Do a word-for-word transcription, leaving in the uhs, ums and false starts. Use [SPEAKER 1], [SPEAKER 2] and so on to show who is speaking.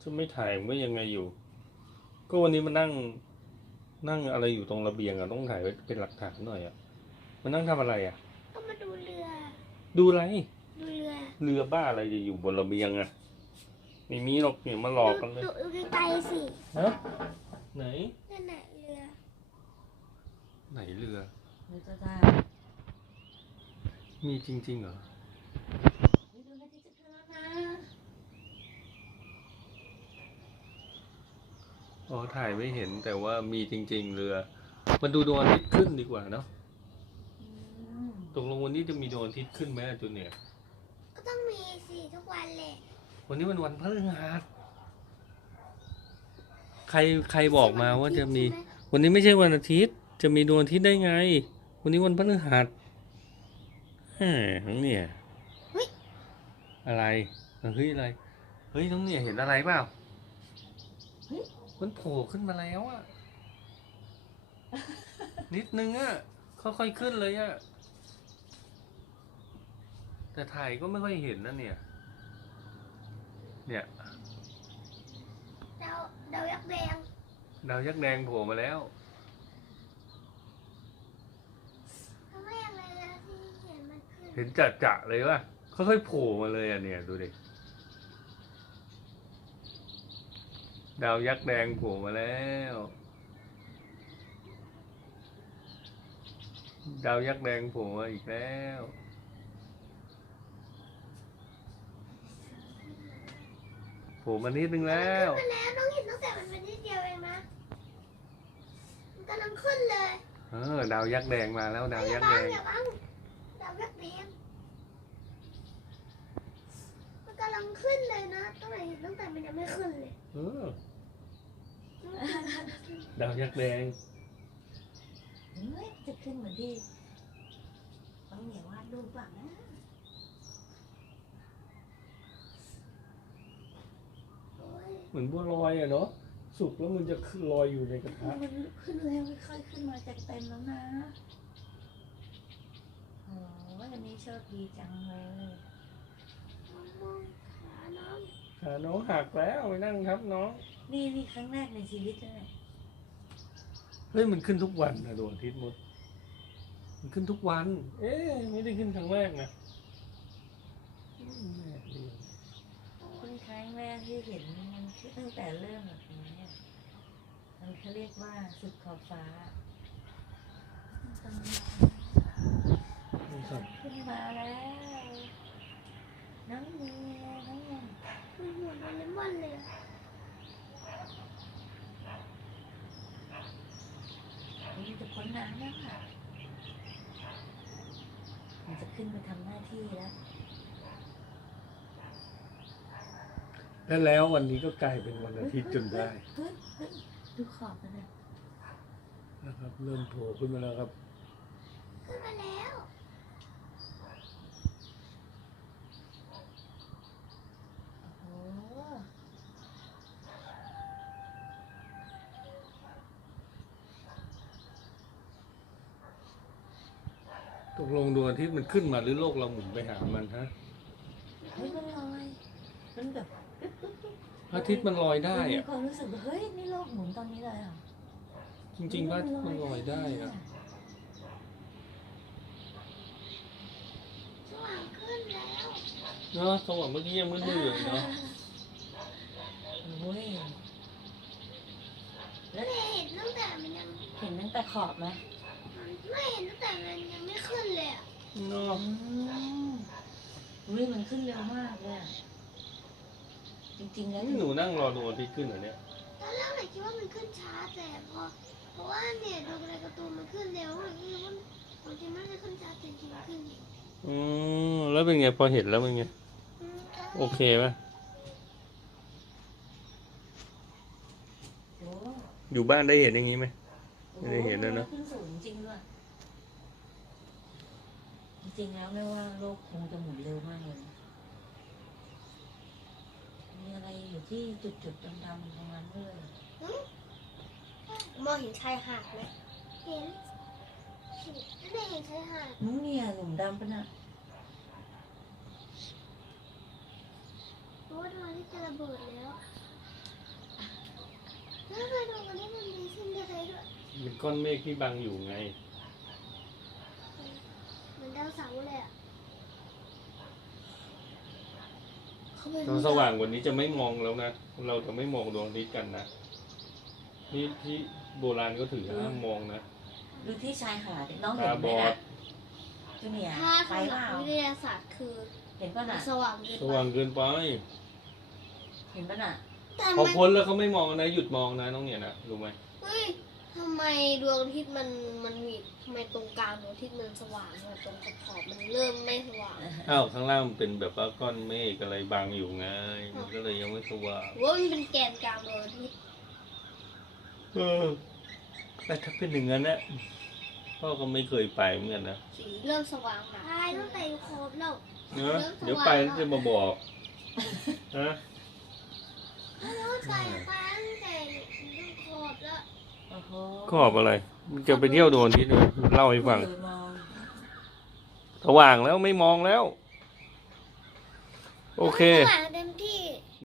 [SPEAKER 1] จะไม่ถ่ายไม่ยังไงอยู่ ก็วันนี้มานั่งนั่งอะไรอยู่ตรงระเบียงอ่ะต้องถ่ายไว้เป็นหลักฐานหน่อยอ่ะมานั่งทำอะไรอ่ะ
[SPEAKER 2] ก็มาดูเรือ
[SPEAKER 1] ดูอะไร
[SPEAKER 2] ดูเรือ
[SPEAKER 1] เรือบ้าอะไรจะอยู่บนระเบียงอ่ะไม่มีหรอกเนี่ยมาหลอกกันเลย
[SPEAKER 2] ดูดูไกลๆสิ
[SPEAKER 1] ฮะไหน
[SPEAKER 2] นั่นไหนเรือ
[SPEAKER 1] ไหนเรือ
[SPEAKER 3] เรือจะได้
[SPEAKER 1] มีจริงๆเหรอ
[SPEAKER 3] ดูนาทีจะขึ้นแล้วนะ
[SPEAKER 1] อ๋อถ่ายไม่เห็นแต่ว่ามีจริงๆเรือมาดูดวงอาทิตย์ขึ้นดีกว่าเนาะตกลงวันนี้จะมีดวงอาทิตย์ขึ้นไหมจุนเนี่ย
[SPEAKER 2] ก็ต้องมีสิทุกวันเลย
[SPEAKER 1] วันนี้มันวันพฤหัสใครใครบอกมาว่าจะมีวันนี้ไม่ใช่วันอาทิตย์จะมีดวงอาทิตย์ได้ไงวันนี้วันพฤหัสแหมน้องเนี่ยอะไรเฮ้ยอะไรเฮ้ยน้องเนี่ยเห็นอะไรเปล่ามันโผล่ขึ้นมาแล้วอะนิดนึงอะค่อยๆขึ้นเลยอะแต่ถ่ายก็ไม่ค่อยเห็นนะเนี่ยเนี่ย
[SPEAKER 2] ดาวดาวยักษ์แดง
[SPEAKER 1] ดาวยักษ์แดงโผล่มาแล้ว
[SPEAKER 2] ทำไมอะไรนะที่เห็นมันขึ้น
[SPEAKER 1] เห็นจะจะเลยว่ะค่อยๆโผล่มาเลยอ่ะเนี่ยดูดิดาวยักษ์แดงโผล่มาแล้วดาวยักษ์แดงโผล่มาอีกแล้วโผล่มานิดนึงแล้ว
[SPEAKER 2] ขึ้นมาแล้วน้องเห็นตั้งแต่มันเป็นนิดเดียวเองนะมันกำลังขึ้นเลย
[SPEAKER 1] เออดาวยักษ์แดงมาแล้วดาวยักษ์แดง
[SPEAKER 2] อย่าบังดาวยักษ์แดงมันกำลังขึ้นเลยนะตั้งแต่เห็นตั้งแต่มันยังไม่ขึ้นเลย
[SPEAKER 1] เออดาวยักษ์แดง
[SPEAKER 3] เฮ้ยจะขึ้นเหมือนที่ต้องเหนียววาดรูปบ้างนะ
[SPEAKER 1] เหมือนบัวลอยอะเนาะสุกแล้วมันจะขึ้นลอยอยู่ในกระทะ
[SPEAKER 3] มันขึ้นแล้วค่อยๆขึ้นมาจากเต็มแล้วนะโอ้วันนี้โชคดีจังเลย
[SPEAKER 2] ขาน้อง
[SPEAKER 1] ขาน้องหักแล้วไปนั่งทับน้อง
[SPEAKER 3] นี่นี่ครั้งแรกในชีวิตเลย
[SPEAKER 1] เฮ้ยมันขึ้นทุกวันนะดวงอาทิตย์มดมันขึ้นทุกวันเอ๊ะไม่ได้ขึ้นครั้งแรกนะ
[SPEAKER 3] คุณครั้งแรกที่เห็นมันคือตั้งแต่เริ่มแบบนี้มันเขาเรียกว่าสุดขอบฟ้าขึ้นมาแล้วน้องเมียน้องเมีย
[SPEAKER 2] มันเหมือนโดเรมอนเลย
[SPEAKER 3] มันจะพ้นน้ำแล้วค่ะมันจะขึ้นไปทำหน้าที่แล้ว
[SPEAKER 1] และแล้ววันนี้ก็กลายเป็นวันอาทิตย์จนได้
[SPEAKER 3] ดูขอบมันนะ
[SPEAKER 1] นะครับเริ่มโผล่ขึ้นมาแล้วครับ
[SPEAKER 2] ขึ้นมาแล้ว
[SPEAKER 3] โอ้
[SPEAKER 1] ตกลงดวงอาทิตย์มันขึ้นมาหรือโลกเราหมุนไปหามันฮะ
[SPEAKER 3] เฮ้ยมันลอยมันแบบ
[SPEAKER 1] อาทิตย์มันลอยได้
[SPEAKER 3] มี
[SPEAKER 1] อะ
[SPEAKER 3] ความรู้สึกเฮ้ยนี่โลกหมุนตอนนี้เลยอ่ะ
[SPEAKER 1] จริงๆว่ามันลอยได้อะ
[SPEAKER 2] สว่างขึ้นแล้ว
[SPEAKER 1] เนาะสว่างเมื่อกี้ยังมืดๆอยู่เนาะ
[SPEAKER 3] โอ้ย
[SPEAKER 2] แล้วเห็นตั้งแต่มันยัง
[SPEAKER 3] เห็นตั้งแต่ขอบไหม
[SPEAKER 2] ไม่เห็นตั้งแต่มันยังไม่ขึ้นเลยอ่ะ
[SPEAKER 1] เนาะ
[SPEAKER 3] อุ้ยมันขึ้นเร็วมากเลยจริงๆแล้ว
[SPEAKER 1] หนูนั่งรอดวงอาทิตย์ขึ้นเหรอเนี่ย
[SPEAKER 2] ตอนแรกหนูคิดว่ามันขึ้นช้าแต่พอเพราะว่าเนี่ยดูในการ์ตูนมันขึ้นเร็วหนูคิดว่ามันจริงๆมันจะขึ้นช้าจริงๆขึ้น
[SPEAKER 1] อืมแล้วเป็นไงพอเห็นแล้วเป็นไงโอเคป่ะอยู่บ้านได้เห็นอย่างนี้ไหมไม่ได้เห็นแล้วนะ
[SPEAKER 3] ขึ้นสูงจริงด้วยจริงๆแล้วไม่ว่าโลกคงจะหมุนเร็วมากเลยมีอะไรอยู่ที่จุดๆดำๆตรงนั้นด้วย
[SPEAKER 2] มองเห็นชายหาดไหมเห็นไม่เห็นชายหาด
[SPEAKER 3] น้องเนี่ยหนุ่มดำปะน่ะ
[SPEAKER 2] เพราะว่าดวงที่จะระเบิดแล้วแล้วทำไมดวงอาทิตย์มันมีเส้นเล็กๆด้วย
[SPEAKER 1] เป็นก้อนเมฆที่บังอยู่ไง
[SPEAKER 2] เหมือนดาวเสาร์เลยอ่ะเขาเป็น
[SPEAKER 1] ตอนสว่างกวันนี้จะไม่มองแล้วนะ เราจะไม่มองดวงอาทิตย์กันนะ นี่ที่โบราณก็ถือห้ามมองนะ
[SPEAKER 3] ดูที่ชายหาดน้องเห็
[SPEAKER 1] ตาน
[SPEAKER 3] ไห
[SPEAKER 1] บ
[SPEAKER 3] ม
[SPEAKER 1] อ
[SPEAKER 3] น่ะ
[SPEAKER 1] ด
[SPEAKER 3] จูเนียร์
[SPEAKER 2] ถ้า
[SPEAKER 3] ไป
[SPEAKER 2] ทางห
[SPEAKER 3] เป
[SPEAKER 2] ลัก
[SPEAKER 3] ล่า
[SPEAKER 2] วิทยาศาสตร์คือ
[SPEAKER 3] เห็นป่ะน่ะ
[SPEAKER 2] สว่างเกิน
[SPEAKER 1] ส
[SPEAKER 2] ไป
[SPEAKER 1] ว่างเกินไป
[SPEAKER 3] เห็นป่ะน่ะ
[SPEAKER 2] แต่
[SPEAKER 1] พอ
[SPEAKER 2] มัน
[SPEAKER 1] พ้นแล้วเขาไม่มองนะหยุดมองนะน้องเนี่ยนะรู้ไหม
[SPEAKER 2] เฮ้ยทำไมดวงอาทิตย์มันมันมีทำไมตรงกลางดวงอาทิตย์มันสว่างอะตรงขอบขอบๆมันเริ่มไม่สว่าง
[SPEAKER 1] อ้าวข้างล่างมันเป็นแบบว่าก้อนเมฆอะไรบังอยู่ไงมันก็เลยยังไม่สว่าง
[SPEAKER 2] หรือว่ามันเป็นแกนกลางดวงอาทิตย์
[SPEAKER 1] เออแต่ถ้าเป็นอย่างนั้นนะพ่อก็ไม่เคยไปเหมือนกันนะ
[SPEAKER 2] สีเริ่มสว่างค่ะใช่ตั้งแต่อยู่โคบแล้ว
[SPEAKER 1] เนอะเดี๋ยวไปแล้วจะมาบอกฮะ
[SPEAKER 2] แล้วใจไปตั้งแต่อยู่โคบแล้ว
[SPEAKER 3] โอ้โห
[SPEAKER 1] ขอบอะไรมันจะไปเที่ยวโดนที่นี่เล่าให้ฟัง
[SPEAKER 3] เลยมอง
[SPEAKER 1] สว่างแล้วไม่มองแล้ว โอเค
[SPEAKER 2] สว่างเต็มที่